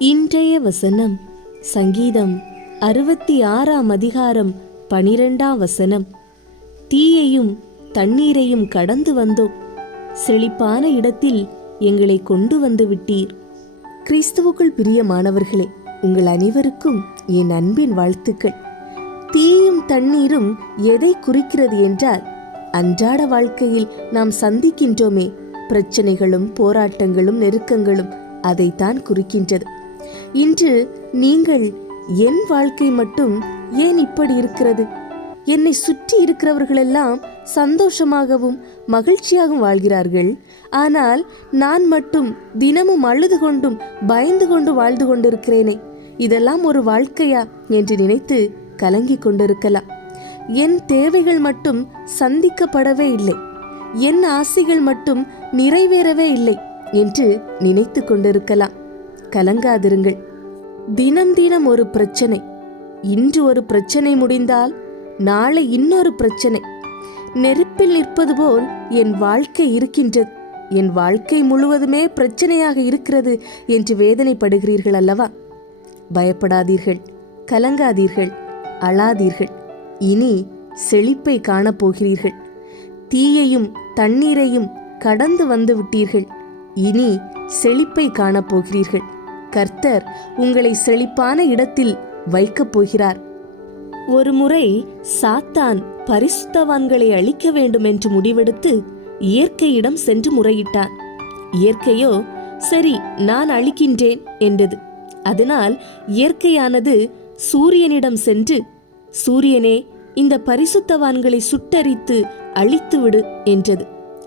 இன்றைய வசனம் சங்கீதம் அறுபத்தி ஆறாம் அதிகாரம் பனிரெண்டாம் வசனம். தீயையும் தண்ணீரையும் கடந்து வந்தோம் செழிப்பான இடத்தில் எங்களை கொண்டு வந்து விட்டீர். கிறிஸ்துவுக்குள் பிரியமானவர்களே உங்கள் அனைவருக்கும் என் அன்பின் வாழ்த்துக்கள். தீயும் தண்ணீரும் எதை குறிக்கிறது என்றால் அன்றாட வாழ்க்கையில் நாம் சந்திக்கின்றோமே பிரச்சனைகளும் போராட்டங்களும் நெருக்கங்களும் அதைத்தான் குறிக்கின்றது. இன்று நீங்கள் என் வாழ்க்கை மட்டும் ஏன் இப்படி இருக்கிறது? என்னை சுற்றி இருக்கிறவர்களெல்லாம் சந்தோஷமாகவும் மகிழ்ச்சியாகவும் வாழ்கிறார்கள். ஆனால் நான் மட்டும் தினமும் அழுது கொண்டும் பயந்து கொண்டு வாழ்ந்து கொண்டிருக்கிறேனே. இதெல்லாம் ஒரு வாழ்க்கையா என்று நினைத்து கலங்கிக் கொண்டிருக்கலாம். என் தேவைகள் மட்டும் சந்திக்கப்படவே இல்லை. என் ஆசைகள் மட்டும் நிறைவேறவே இல்லை என்று நினைத்து கொண்டிருக்கலாம். கலங்காதிருங்கள். தினம் தினம் ஒரு பிரச்சனை. இன்று ஒரு பிரச்சனை முடிந்தால் நாளை இன்னொரு பிரச்சனை. நெருப்பில் நிற்பது போல் என் வாழ்க்கை இருக்கின்றது. என் வாழ்க்கை முழுவதுமே பிரச்சனையாக இருக்கிறது என்று வேதனைப்படுகிறீர்கள் அல்லவா? பயப்படாதீர்கள் கலங்காதீர்கள் அழாதீர்கள். இனி செழிப்பை காணப்போகிறீர்கள். தீயையும் தண்ணீரையும் கடந்து வந்து விட்டீர்கள். இனி செழிப்பை காணப்போகிறீர்கள். கர்த்தர் உங்களை செழிப்பான இடத்தில் வைக்கப் போகிறார். ஒருமுறை சாத்தான் பரிசுத்தவான்களை அழிக்க வேண்டும் என்று முடிவெடுத்து இயற்கையிடம் சென்று முறையிட்டான். இயற்கையோ சரி நான் அழிக்கின்றேன் என்றது. அதனால் இயற்கையானது சூரியனிடம் சென்று சூரியனே இந்த பரிசுத்தவான்களை சுட்டரித்து அழித்துவிடு என்றது.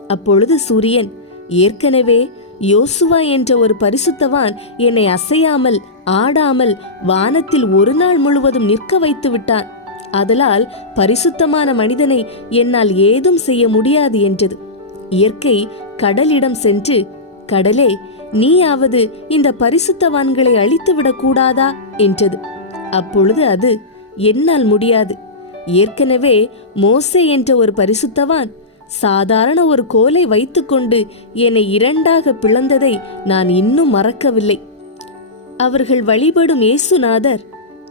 அப்பொழுது சூரியன் ஏற்கனவே யோசுவா என்ற ஒரு பரிசுத்தவான் என்னை அசையாமல் ஆடாமல் வானத்தில் ஒரு நாள் முழுவதும் நிற்க வைத்து விட்டான். அதலால் பரிசுத்தமான மனிதனை என்னால் ஏதும் செய்ய முடியாது என்றது. இயற்கை கடலிடம் சென்று கடலே நீயாவது இந்த பரிசுத்தவான்களை அழித்துவிடக் கூடாதா என்றது. அப்பொழுது அது என்னால் முடியாது. ஏற்கனவே மோசே என்ற ஒரு பரிசுத்தவான் சாதாரண ஒரு கோலை வைத்துக்கொண்டு என்னை இரண்டாக பிளந்ததை நான் இன்னும் மறக்கவில்லை. அவர்கள் வழிபடும் ஏசுநாதர்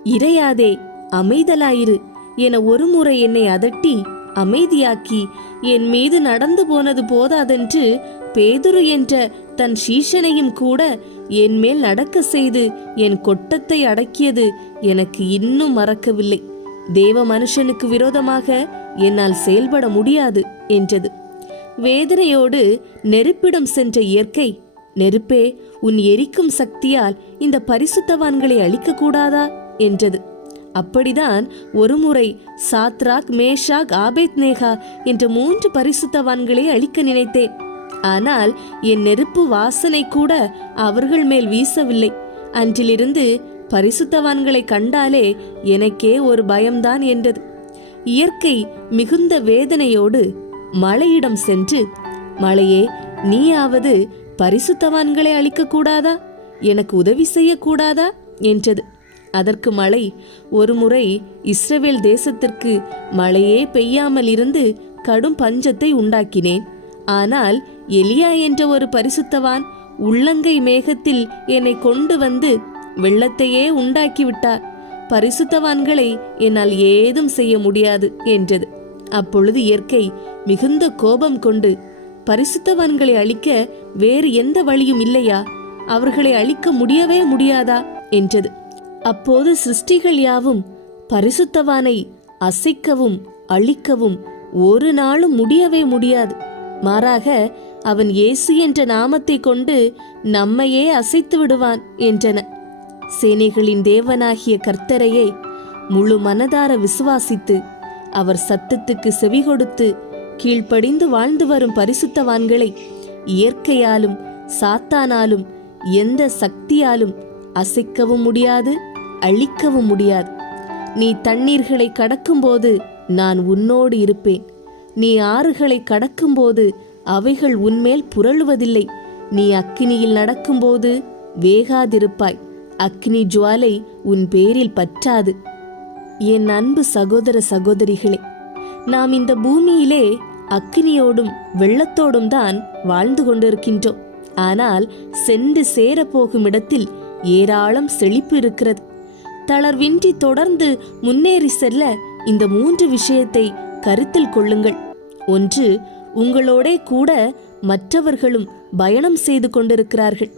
இறையாதே அமைதலாயிரு என ஒருமுறை என்னை அதட்டி அமைதியாக்கி என் மீது நடந்து போனது போதாதென்று பேதுரு என்ற தன் சீஷனையும் கூட என் மேல் நடக்க செய்து என் கொட்டத்தை அடக்கியது எனக்கு இன்னும் மறக்கவில்லை. தேவ மனுஷனுக்கு விரோதமாக என்னால் செயல்பட முடியாது. என்றது. வேதனையோடு நெருப்பிடம் சென்ற இயற்கை நெருப்பே உன் எரிக்கும் சக்தியால் இந்த பரிசுத்தவான்களை அழிக்கக்கூடாதா? என்றது. அப்படிதான் ஒருமுறை சாத்ராக் மேஷாக் ஆபேத்நேகா என்ற மூன்று பரிசுத்தவான்களை அழிக்க நினைத்தேன். ஆனால் என் நெருப்பு வாசனை கூட அவர்கள் மேல் வீசவில்லை. அன்றிலிருந்து பரிசுத்தவான்களை கண்டாலே எனக்கே ஒரு பயம்தான் என்றது. இயற்கை மிகுந்த வேதனையோடு மழையிடம் சென்று மழையே நீயாவது பரிசுத்தவான்களை அழிக்கக்கூடாதா? எனக்கு உதவி செய்யக்கூடாதா? என்றது. அதற்கு மழை ஒருமுறை இஸ்ரவேல் தேசத்திற்கு மழையே பெய்யாமல் இருந்து கடும் பஞ்சத்தை உண்டாக்கினேன். ஆனால் எலியா என்ற ஒரு பரிசுத்தவான் உள்ளங்கை மேகத்தில் என்னை கொண்டு வந்து வெள்ளத்தையே உண்டாக்கிவிட்டார். பரிசுத்தவான்களை என்னால் ஏதும் செய்ய முடியாது என்றது. அப்பொழுது இயற்கை மிகுந்த கோபம் கொண்டு பரிசுத்தவான்களை அழிக்க வேறு எந்த வழியும் இல்லையா? அவர்களை அழிக்க முடியவே முடியாதா? என்றது. அப்போது சிருஷ்டிகள் யாவும் பரிசுத்தவானை அசைக்கவும் அழிக்கவும் ஒரு நாளும் முடியவே முடியாது. மாறாக அவன் இயேசு என்ற நாமத்தை கொண்டு நம்மையே அசைத்து விடுவான் என்றன. சேனைகளின் தேவனாகிய கர்த்தரையை முழு மனதார விசுவாசித்து அவர் சத்தத்துக்கு செவி கொடுத்து கீழ்ப்படிந்து வாழ்ந்து வரும் பரிசுத்தவான்களை இயற்கையாலும் சாத்தானாலும் எந்த சக்தியாலும் அசைக்கவும் முடியாது அழிக்கவும் முடியாது. நீ தண்ணீர்களை கடக்கும்போது நான் உன்னோடு இருப்பேன். நீ ஆறுகளை கடக்கும்போது அவைகள் உன்மேல் புரளுவதில்லை. நீ அக்கினியில் நடக்கும்போது வேகாதிருப்பாய். அக்னி ஜுவாலை உன் பேரில் பற்றாது. என் அன்பு சகோதர சகோதரிகளே நாம் இந்த பூமியிலே அக்கினியோடும் வெள்ளத்தோடும் தான் வாழ்ந்து கொண்டிருக்கின்றோம். ஆனால் சென்று சேரப்போகும் இடத்தில் ஏராளம் செழிப்பு இருக்கிறது. தளர்வின்றி தொடர்ந்து முன்னேறி செல்ல இந்த மூன்று விஷயத்தை கருத்தில் கொள்ளுங்கள். ஒன்று உங்களோடே கூட மற்றவர்களும் பயணம் செய்து கொண்டிருக்கிறார்கள்.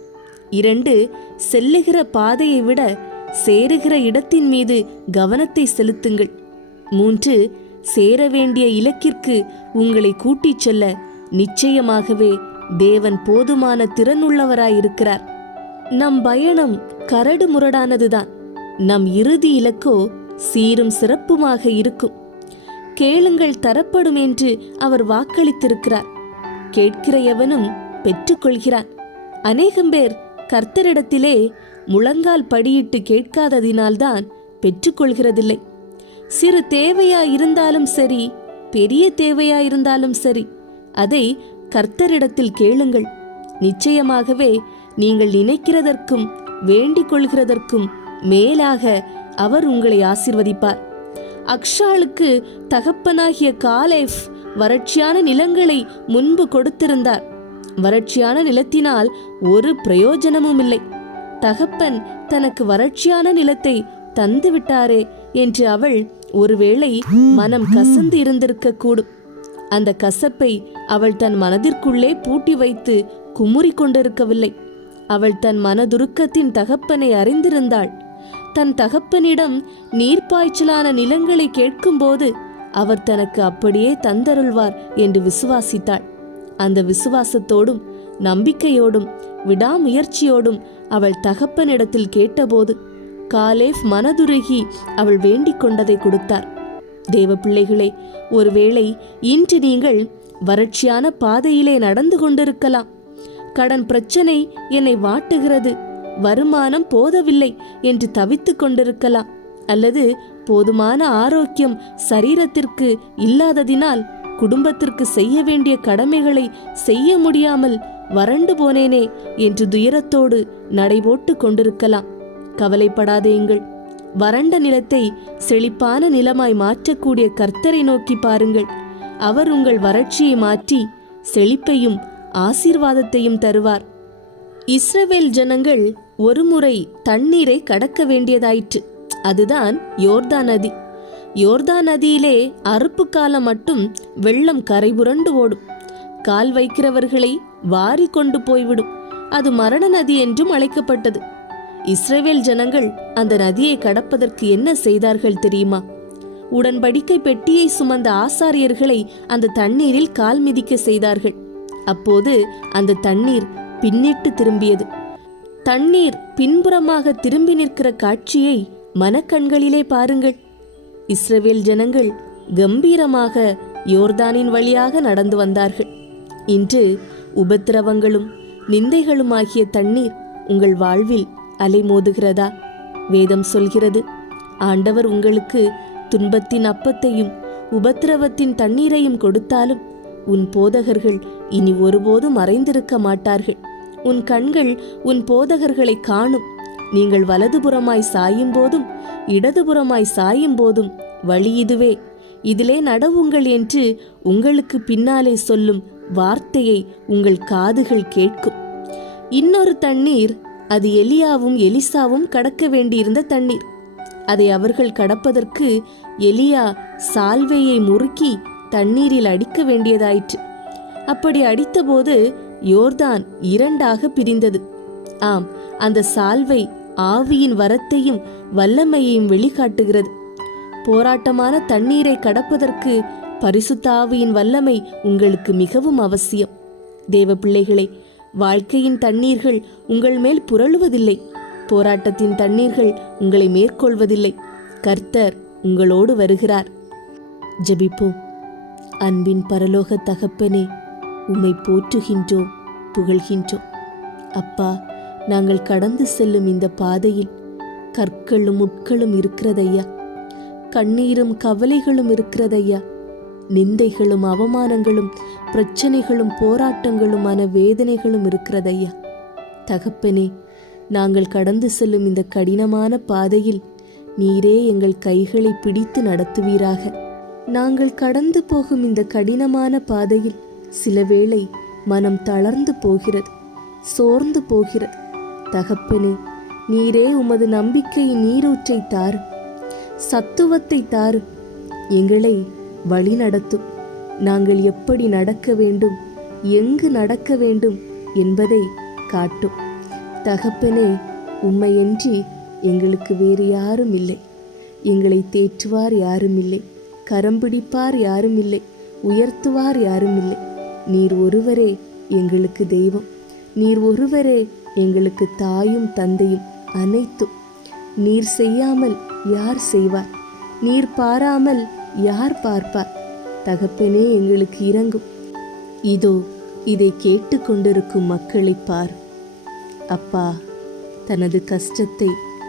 இரண்டு செல்லுகிற பாதையை விட சேருகிற இடத்தின் மீது கவனத்தை செலுத்துங்கள். மூன்று சேர வேண்டிய இலக்கிற்கு உங்களை கூட்டிச் செல்ல நிச்சயமாகவே தேவன் போதுமான திறனுள்ளவராயிருக்கிறார். நம் பயணம் கரடு முரடானதுதான். நம் இறுதி இலக்கோ சீரும் சிறப்புமாக இருக்கும். கேளுங்கள் தரப்படும் என்று அவர் வாக்களித்திருக்கிறார். கேட்கிற எவனும் பெற்றுக்கொள்கிறான். அநேகம் பேர் கர்த்தரிடத்திலே முழங்கால் படியிட்டு கேட்காததினால்தான் பெற்றுக்கொள்கிறதில்லை. சிறு தேவையா இருந்தாலும் சரி பெரிய தேவையா இருந்தாலும் சரி அதை கர்த்தரிடத்தில் கேளுங்கள். நிச்சயமாகவே நீங்கள் நினைக்கிறதற்கும் வேண்டிக் கொள்கிறதற்கும் மேலாக அவர் உங்களை ஆசிர்வதிப்பார். அக்ஷாளுக்கு தகப்பனாகிய காலேஃப் வறட்சியான நிலங்களை முன்பு கொடுத்திருந்தார். வறட்சியான நிலத்தினால் ஒரு பிரயோஜனமும் இல்லை தகப்பன் தனக்கு வறட்சியான நிலத்தை தந்து விட்டாரே என்று அவள் ஒருவேளை மனம் கசந்து இருந்திருக்க கூடும் அந்த கசப்பை அவள் தன் மனதிற்குள்ளே பூட்டி வைத்து குமுறி கொண்டிருக்கவில்லை. அவள் தன் மனதுருக்கத்தின் தகப்பனை அறிந்திருந்தாள். தன் தகப்பனிடம் நீர்ப்பாய்ச்சலான நிலங்களை கேட்கும்போது அவர் தனக்கு அப்படியே தந்தருள்வார் என்று விசுவாசித்தாள். அந்த விசுவாசத்தோடும் நம்பிக்கையோடும் விடாமுயற்சியோடும் அவள் தகப்பனிடத்தில் கேட்டபோது காலேஃப் மனதுருகி அவள் வேண்டிக் கொண்டதை கொடுத்தார். தேவ பிள்ளைகளே ஒருவேளை இன்று நீங்கள் வறட்சியான பாதையிலே நடந்து கொண்டிருக்கலாம். கடன் பிரச்சனை என்னை வாட்டுகிறது. வருமானம் போதவில்லை என்று தவித்துக் கொண்டிருக்கலாம். அல்லது போதுமான ஆரோக்கியம் சரீரத்திற்கு இல்லாததினால் குடும்பத்திற்கு செய்ய வேண்டிய கடமைகளை செய்ய முடியாமல் வறண்டு போனேனே என்று துயரத்தோடு நடைபோட்டு கொண்டிருக்கலாம். கவலைப்படாதேங்கள் வறண்ட நிலத்தை செழிப்பான நிலமாய் மாற்றக்கூடிய கர்த்தரை நோக்கி பாருங்கள். அவர் உங்கள் வறட்சியை மாற்றி செழிப்பையும் ஆசீர்வாதத்தையும் தருவார். இஸ்ரவேல் ஜனங்கள் ஒருமுறை தண்ணீரை கடக்க வேண்டியதாயிற்று. அதுதான் யோர்தா நதி. யோர்தா நதியிலே அறுப்பு காலம் மட்டும் வெள்ளம் கரைபுரண்டு ஓடும். கால் வைக்கிறவர்களை வாரி கொண்டு போய்விடும். அது மரண நதி என்றும் அழைக்கப்பட்டது. இஸ்ரேவேல் ஜனங்கள் அந்த நதியை கடப்பதற்கு என்ன செய்தார்கள் தெரியுமா? உடன்படிக்கை பெட்டியை சுமந்த ஆசாரியர்களை அந்த தண்ணீரில் கால் மிதிக்க செய்தார்கள். அப்போது அந்த தண்ணீர் பின்னிட்டு திரும்பியது. தண்ணீர் பின்புறமாக திரும்பி நிற்கிற காட்சியை மனக்கண்களிலே பாருங்கள். இஸ்ரவேல் ஜனங்கள் கம்பீரமாக யோர்தானின் வழியாக நடந்து வந்தார்கள். இன்று உபத்திரவங்களும் நிந்தைகளுமாகிய தண்ணீர் உங்கள் வாழ்வில் அலைமோதுகிறதா? வேதம் சொல்கிறது ஆண்டவர் உங்களுக்கு துன்பத்தின் அப்பத்தையும் உபத்திரவத்தின் தண்ணீரையும் கொடுத்தாலும் உன் போதகர்கள் இனி ஒருபோதும் மறைந்திருக்க மாட்டார்கள். உன் கண்கள் உன் போதகர்களை காணும். நீங்கள் வலதுபுறமாய் சாயும் போதும் இடதுபுறமாய் சாயும் போதும் வழி இதுவே. இதிலே நடவுங்கள் என்று உங்களுக்கு பின்னாலே சொல்லும் வார்த்தையை உங்கள் காதுகள் கேட்கும். இன்னொரு தண்ணீர் அது எலியாவும் எலிசாவும் கடக்க வேண்டியிருந்த தண்ணீர். அதை அவர்கள் கடப்பதற்கு எலியா சால்வையை முறுக்கி தண்ணீரில் அடிக்க வேண்டியதாயிற்று. அப்படி அடித்தபோது யோர்தான் இரண்டாக பிரிந்தது. ஆம் அந்த சால்வை ஆவியின் வரத்தையும் வல்லமையையும் வெளிக்காட்டுகிறது. போராட்டமான தண்ணீரை கடப்பதற்கு பரிசுத்தாவியின் வல்லமை உங்களுக்கு மிகவும் அவசியம். தேவ பிள்ளைகளே வாழ்க்கையின் தண்ணீர்கள் உங்கள் மேல் புரளுவதில்லை. போராட்டத்தின் தண்ணீர்கள் உங்களை மேற்கொள்வதில்லை. கர்த்தர் உங்களோடு வருகிறார். ஜெபிப்போம். அன்பின் பரலோக தகப்பனே உம்மை போற்றுகின்றோம் புகழ்கின்றோம். அப்பா நாங்கள் கடந்து செல்லும் இந்த பாதையில் கற்களும் முட்களும் இருக்கிறதையா கண்ணீரும் கவலைகளும் இருக்கிறதையா நிந்தைகளும் அவமானங்களும் பிரச்சனைகளும் போராட்டங்களுமான வேதனைகளும் இருக்கிறதையா தகப்பனே நாங்கள் கடந்து செல்லும் இந்த கடினமான பாதையில் நீரே எங்கள் கைகளை பிடித்து நடத்துவீராக. நாங்கள் கடந்து போகும் இந்த கடினமான பாதையில் சில வேளை மனம் தளர்ந்து போகிறது சோர்ந்து போகிறது. தகப்பனே நீரே உமது நம்பிக்கை நீரூற்றை தாரும் சத்துவத்தை தாரு. எங்களை வழி நடத்தும் நாங்கள் எப்படி நடக்க வேண்டும் எங்கு நடக்க வேண்டும் என்பதை காட்டும். தகப்பனே உம்மையன்றி எங்களுக்கு வேறு யாரும் இல்லை. எங்களை தேற்றுவார் யாரும் இல்லை. கரம் பிடிப்பார் யாரும் இல்லை. உயர்த்துவார் யாரும் இல்லை. நீர் ஒருவரே எங்களுக்கு தெய்வம். நீர் ஒருவரே எங்களுக்கு தாயும் தந்தையும் அனைத்தும். நீர் செய்யாமல் யார் செய்வார்? நீர் பாராமல் யார் பார்ப்பார்? தகப்பனே எங்களுக்கு இறங்கும் இதோ இதை கேட்டுக்கொண்டிருக்கும் மக்களை பார். அப்பா தனது கஷ்டத்தை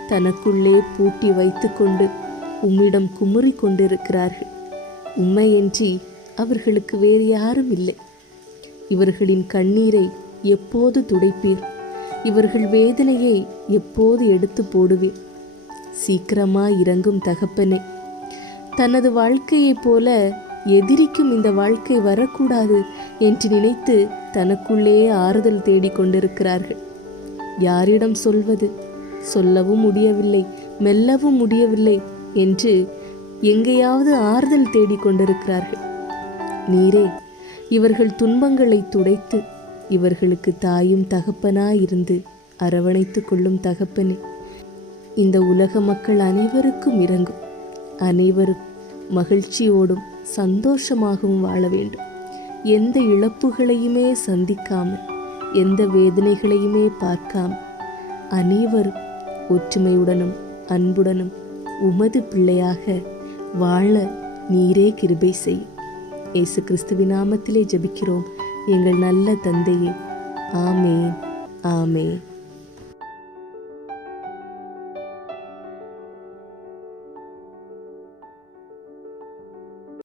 தனக்குள்ளே பூட்டி வைத்துக்கொண்டு உம்மிடம் குமுறி கொண்டிருக்கிறார்கள். உம்மையன்றி அவர்களுக்கு வேறு யாரும் இல்லை. இவர்களின் கண்ணீரை எப்போது துடைப்பீர்? இவர்கள் வேதனையை எப்போது எடுத்து போடுவீர்? சீக்கிரமா இறங்கும் தகப்பனே. தனது வாழ்க்கையைப் போல எதிரிக்கும் இந்த வாழ்க்கை வரக்கூடாது என்று நினைத்து தனக்குள்ளே ஆறுதல் தேடிக் கொண்டிருக்கிறார்கள். யாரிடம் சொல்வது? சொல்லவும் முடியவில்லை மெல்லவும் முடியவில்லை என்று எங்கேயாவது ஆறுதல் தேடிக் கொண்டிருக்கிறார்கள். நீரே இவர்கள் துன்பங்களை துடைத்து இவர்களுக்கு தாயும் தகப்பனாயிருந்து அரவணைத்துக் கொள்ளும் தகப்பனே. இந்த உலக மக்கள் அனைவருக்கும் இறங்கும் அனைவரும் மகிழ்ச்சியோடும் சந்தோஷமாகவும் வாழ வேண்டும். எந்த இழப்புகளையுமே சந்திக்காமல் எந்த வேதனைகளையுமே பார்க்காமல் அனைவரும் ஒற்றுமையுடனும் அன்புடனும் உமது பிள்ளையாக வாழ நீரே கிருபை செய் இயேசு கிறிஸ்துவின் நாமத்திலே ஜபிக்கிறோம். எங்கள் நல்ல தந்தையே ஆமே ஆமே